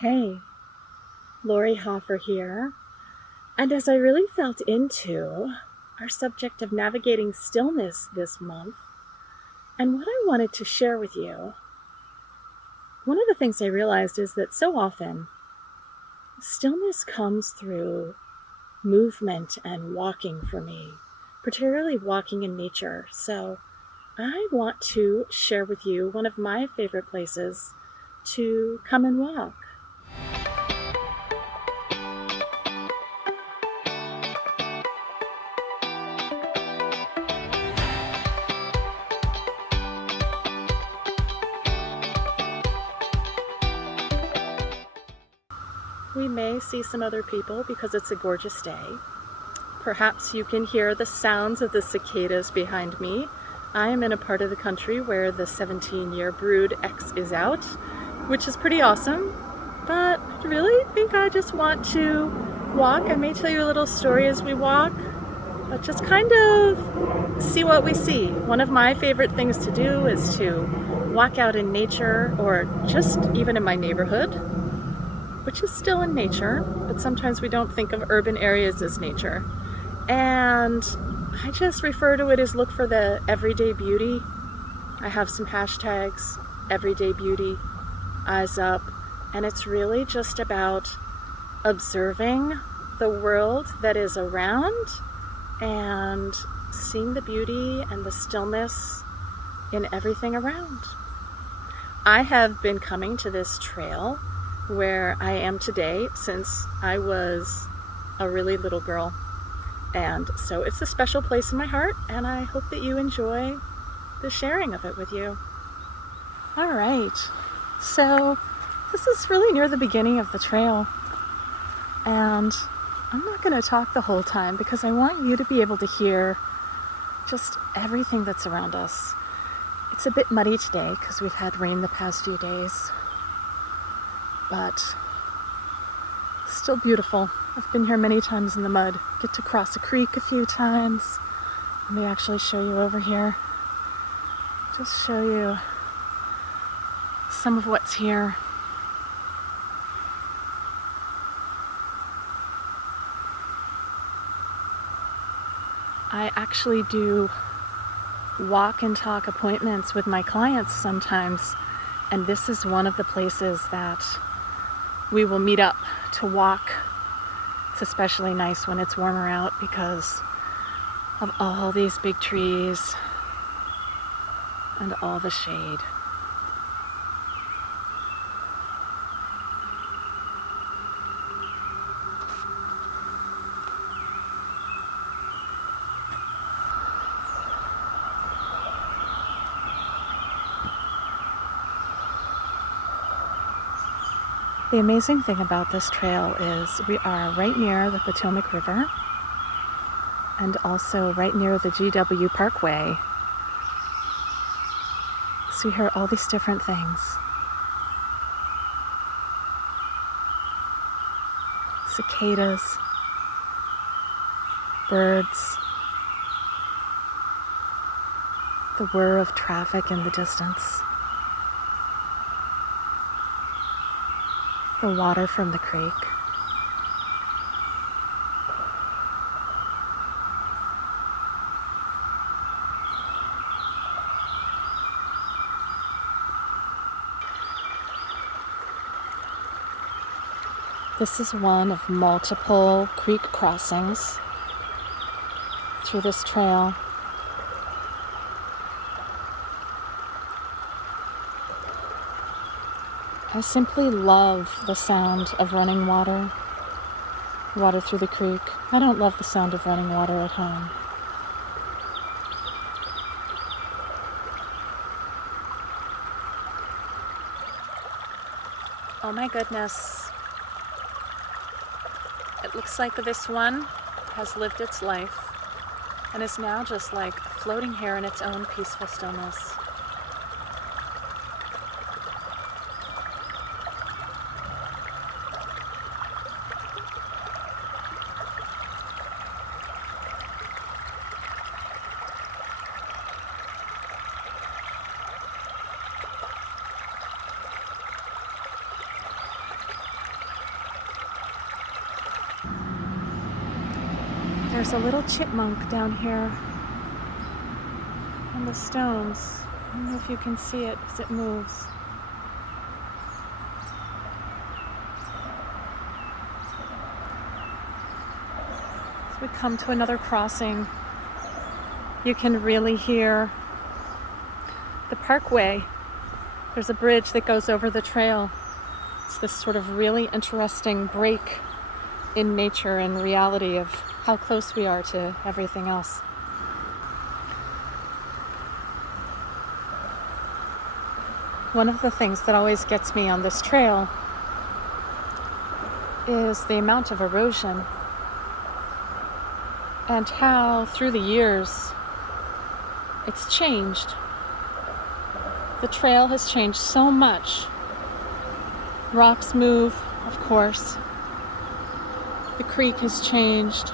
Hey, Lori Hoffer here. And as I really felt into our subject of navigating stillness this month, and what I wanted to share with you, one of the things I realized is that so often stillness comes through movement and walking for me, particularly walking in nature. So I want to share with you one of my favorite places to come and walk. We may see some other people because it's a gorgeous day. Perhaps you can hear the sounds of the cicadas behind me. I am in a part of the country where the 17-year brood X is out, which is pretty awesome. But I really think I just want to walk. I may tell you a little story as we walk, but just kind of see what we see. One of my favorite things to do is to walk out in nature, or just even in my neighborhood, which is still in nature, but sometimes we don't think of urban areas as nature. And I just refer to it as look for the everyday beauty. I have some hashtags, everyday beauty, eyes up, and it's really just about observing the world that is around and seeing the beauty and the stillness in everything around. I have been coming to this trail where I am today since I was a really little girl. And so it's a special place in my heart, and I hope that you enjoy the sharing of it with you. All right, so this is really near the beginning of the trail, and I'm not going to talk the whole time because I want you to be able to hear just everything that's around us. It's a bit muddy today because we've had rain the past few days, but still beautiful. I've been here many times in the mud. Get to cross a creek a few times. Let me actually show you over here. Just show you some of what's here. I actually do walk and talk appointments with my clients sometimes, and this is one of the places that we will meet up to walk. It's especially nice when it's warmer out because of all these big trees and all the shade. The amazing thing about this trail is we are right near the Potomac River and also right near the GW Parkway. So you hear all these different things. Cicadas, birds, the whir of traffic in the distance, the water from the creek. This is one of multiple creek crossings through this trail. I simply love the sound of running water through the creek. I don't love the sound of running water at home. Oh my goodness. It looks like this one has lived its life and is now just like floating here in its own peaceful stillness. There's a little chipmunk down here on the stones. I don't know if you can see it as it moves. As we come to another crossing, you can really hear the parkway. There's a bridge that goes over the trail. It's this sort of really interesting break in nature and reality of how close we are to everything else. One of the things that always gets me on this trail is the amount of erosion and how through the years it's changed. The trail has changed so much. Rocks move, of course. The creek has changed.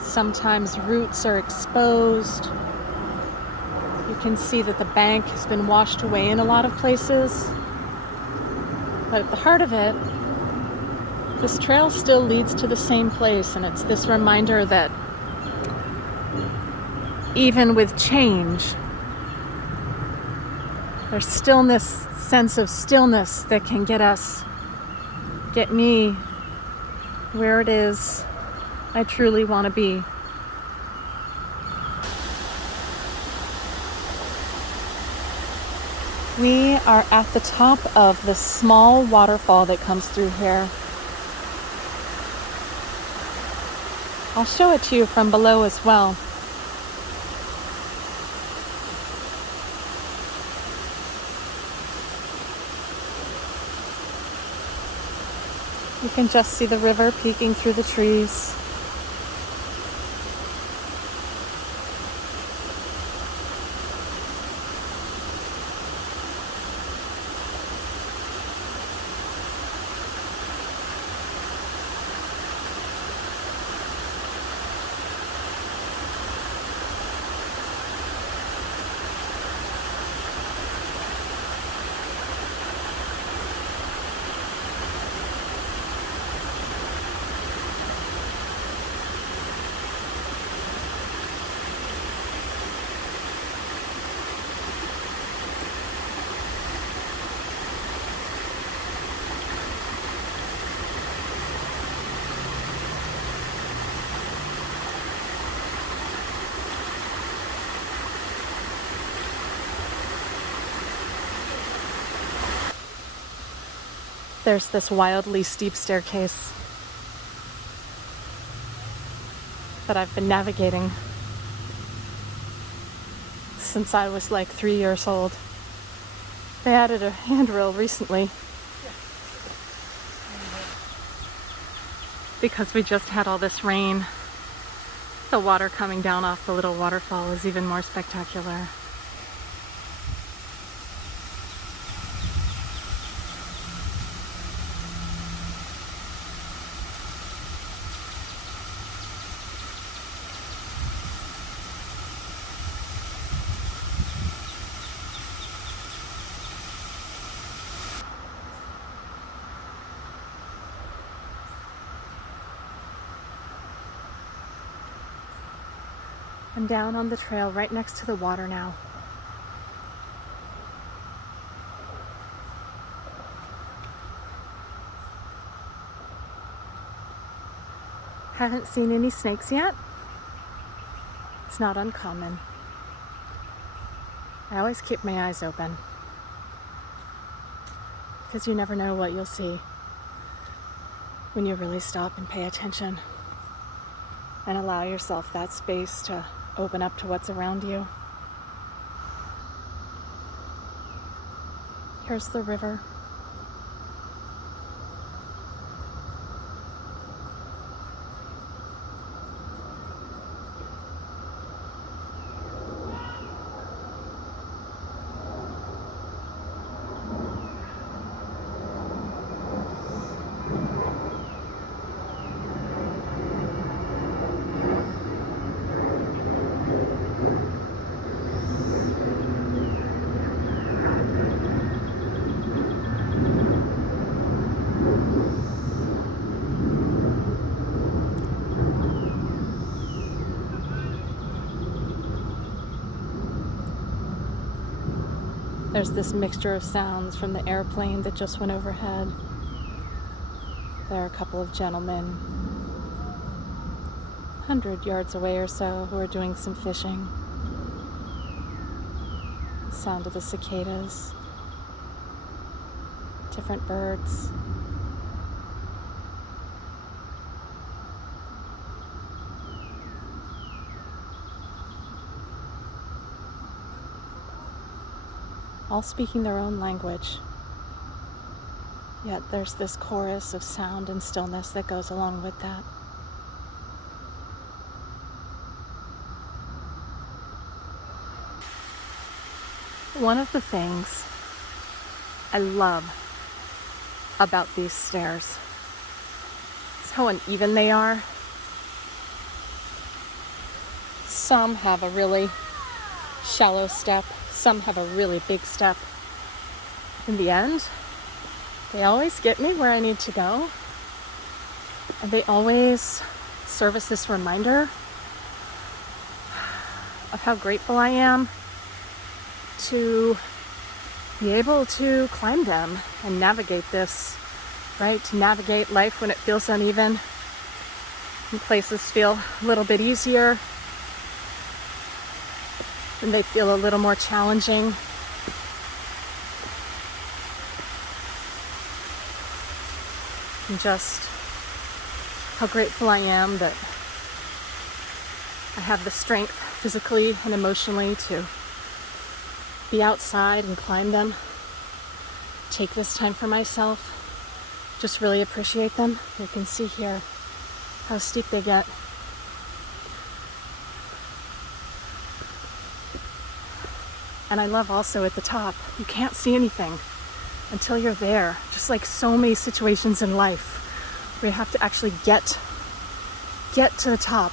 Sometimes roots are exposed. You can see that the bank has been washed away in a lot of places. But at the heart of it, this trail still leads to the same place, and it's this reminder that even with change, there's stillness, sense of stillness that can get me where it is I truly want to be. We are at the top of the small waterfall that comes through here. I'll show it to you from below as well. You can just see the river peeking through the trees. There's this wildly steep staircase that I've been navigating since I was like 3 years old. They added a handrail recently because we just had all this rain. The water coming down off the little waterfall is even more spectacular. I'm down on the trail right next to the water now. Haven't seen any snakes yet. It's not uncommon. I always keep my eyes open because you never know what you'll see when you really stop and pay attention and allow yourself that space to open up to what's around you. Here's the river. There's this mixture of sounds from the airplane that just went overhead. There are a couple of gentlemen 100 yards away or so who are doing some fishing. The sound of the cicadas, different birds. All speaking their own language. Yet there's this chorus of sound and stillness that goes along with that. One of the things I love about these stairs is how uneven they are. Some have a really shallow step, some have a really big step. In the end, they always get me where I need to go, and they always serve as this reminder of how grateful I am to be able to climb them and navigate this, right? To navigate life when it feels uneven, and places feel a little bit easier, and they feel a little more challenging. And just how grateful I am that I have the strength physically and emotionally to be outside and climb them. Take this time for myself. Just really appreciate them. You can see here how steep they get. And I love also at the top, you can't see anything until you're there. Just like so many situations in life where you have to actually get to the top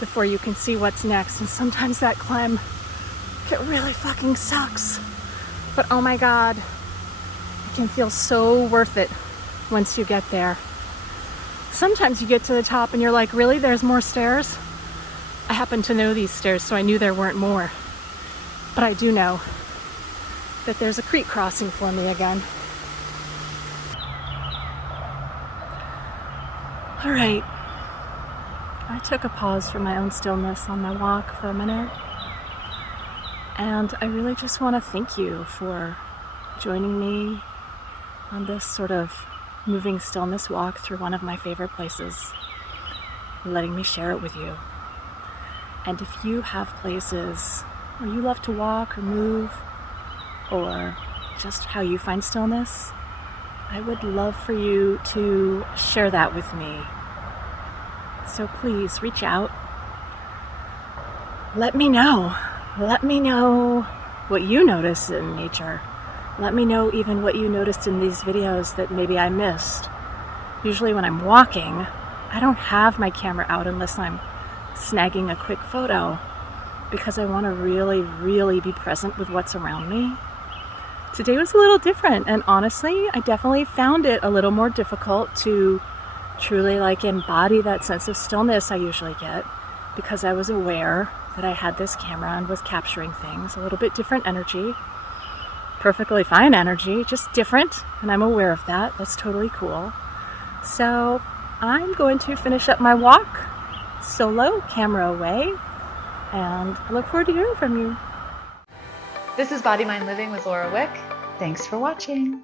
before you can see what's next. And sometimes that climb, it really fucking sucks. But oh my God, it can feel so worth it once you get there. Sometimes you get to the top and you're like, really, there's more stairs? I happen to know these stairs, so I knew there weren't more. But I do know that there's a creek crossing for me again. All right. I took a pause from my own stillness on my walk for a minute. And I really just want to thank you for joining me on this sort of moving stillness walk through one of my favorite places, letting me share it with you. And if you have places where you love to walk or move, or just how you find stillness, I would love for you to share that with me. So please reach out. Let me know. Let me know what you notice in nature. Let me know even what you noticed in these videos that maybe I missed. Usually when I'm walking, I don't have my camera out unless I'm snagging a quick photo, because I want to really, really be present with what's around me. Today was a little different, and honestly, I definitely found it a little more difficult to truly embody that sense of stillness I usually get, because I was aware that I had this camera and was capturing things, a little bit different energy, perfectly fine energy, just different, and I'm aware of that. That's totally cool. So I'm going to finish up my walk solo, camera away, and I look forward to hearing from you. This is Body Mind Living with Laura Wick. Thanks for watching.